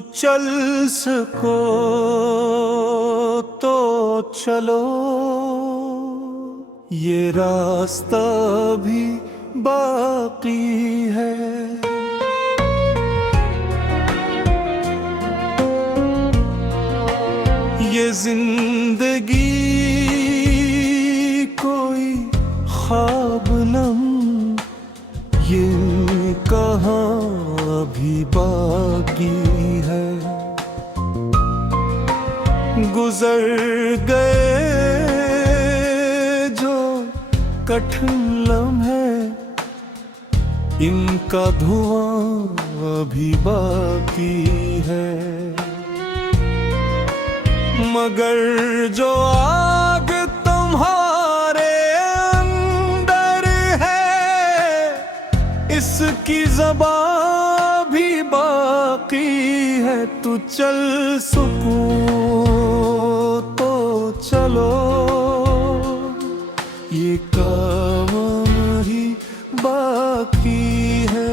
चल सको तो चलो, ये रास्ता भी बाकी है। ये जिंदगी कोई ख्वाब नम, ये कहाँ भी बाकी है। गुजर गए जो कठिन लम्हे, इनका धुआं अभी बाकी है। मगर जो आग तुम्हारे अंदर है, इसकी ज़बान भी बाकी है। तू चल सको तो चलो, ये काम ही बाकी है।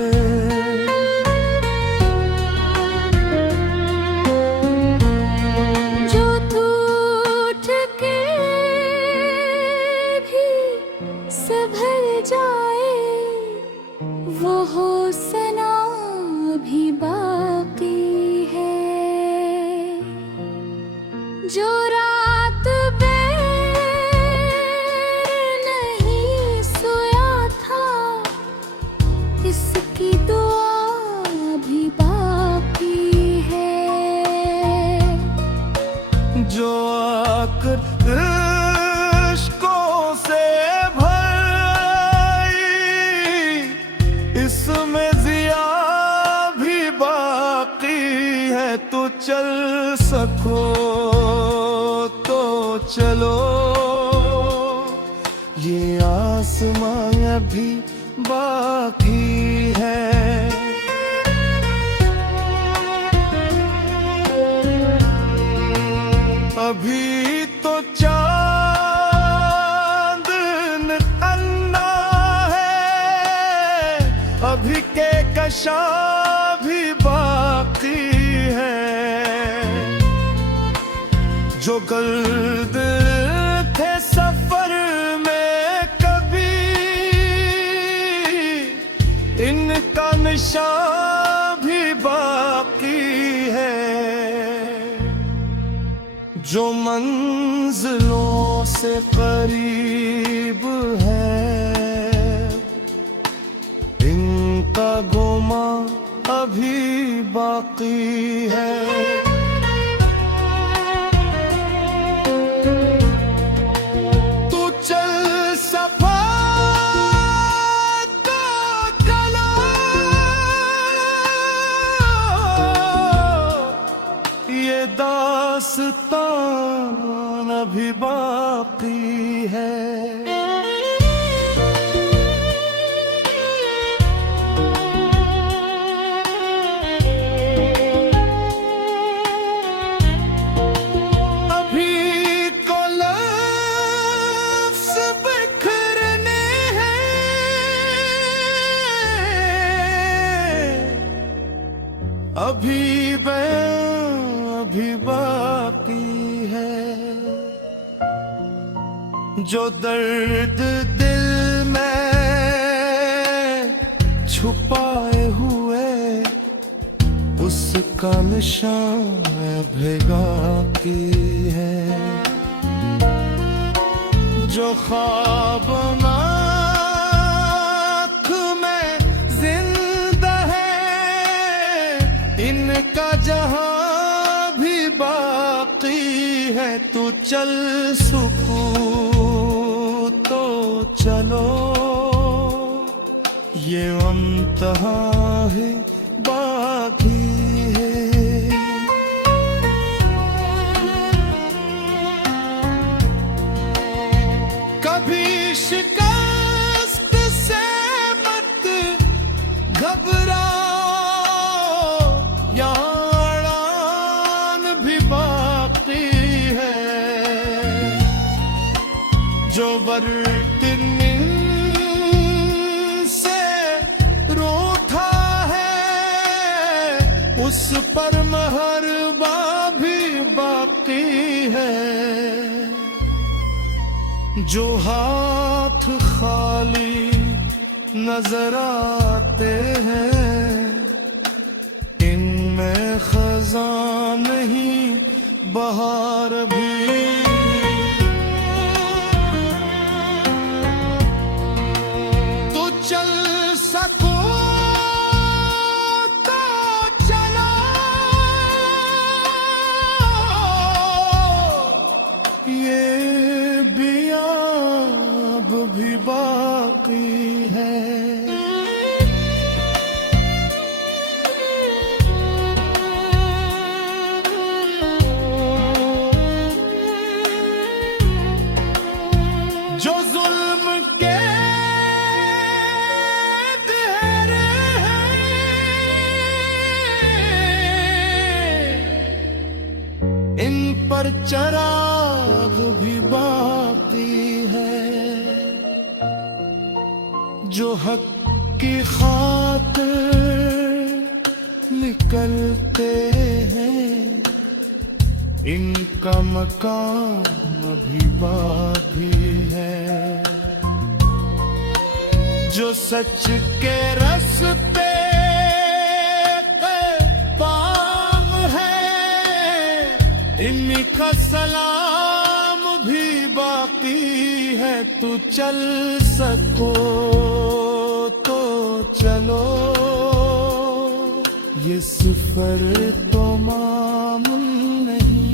संभल जाए वो होसना भी बाकी है। जो रात बेर नहीं सोया था, इसकी दुआ भी बाकी है। जो आकर इसमें जिया भी बाकी है। तो चल सको तो चलो, ये आसमां भी बाकी है। अभी तो चांद निकलना है, अभी के कशा भी बाकी है। जो गर्द थे सफर में कभी, इनका निशान भी बाकी है। जो मंजिलों से करीब है, इनका गुमा अभी बाकी है। तू चल सफा तो चलो, ये दास्तान अभी बाकी है। अभी अभी बाकी है। जो दर्द दिल में छुपाए हुए, उसका निशान बाकी है। जो ख्वाब इनका जहां भी बाकी है। तू चल सको तो चलो, ये अंतहा ही बाकी है। कभी शिकस्त से मत घबरा, जो बरतने से रूठा है उस पर महरबा भी बाकी है। जो हाथ खाली नजर आते हैं, इनमें खजा नहीं बहार भी। तो चल सको तो चलो, ये भी अब भी बाकी है। जो जुल्म के देहरे हैं, इन पर चराग भी बाकी है। जो हक की खातिर निकलते हैं, इनका मकाम भी बाकी है। जो सच के रास्ते पे पाम है, इनका सलाम भी बाकी है। तू चल सको तो चलो, ये सफर तो मामूल नहीं।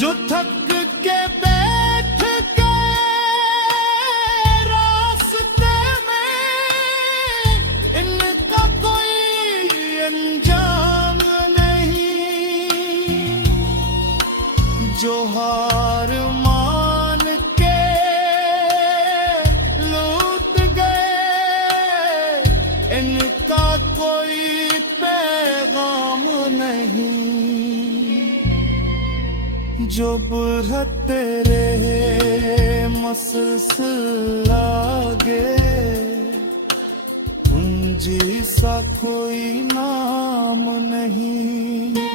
जो थक के बैठ गए रास्ते में, इनका कोई अंजाम नहीं। जो हार मान के लौट गए, इनका कोई पैगाम नहीं। जो बुढ़ते रहे मसला गे, उन जैसा कोई नाम नहीं।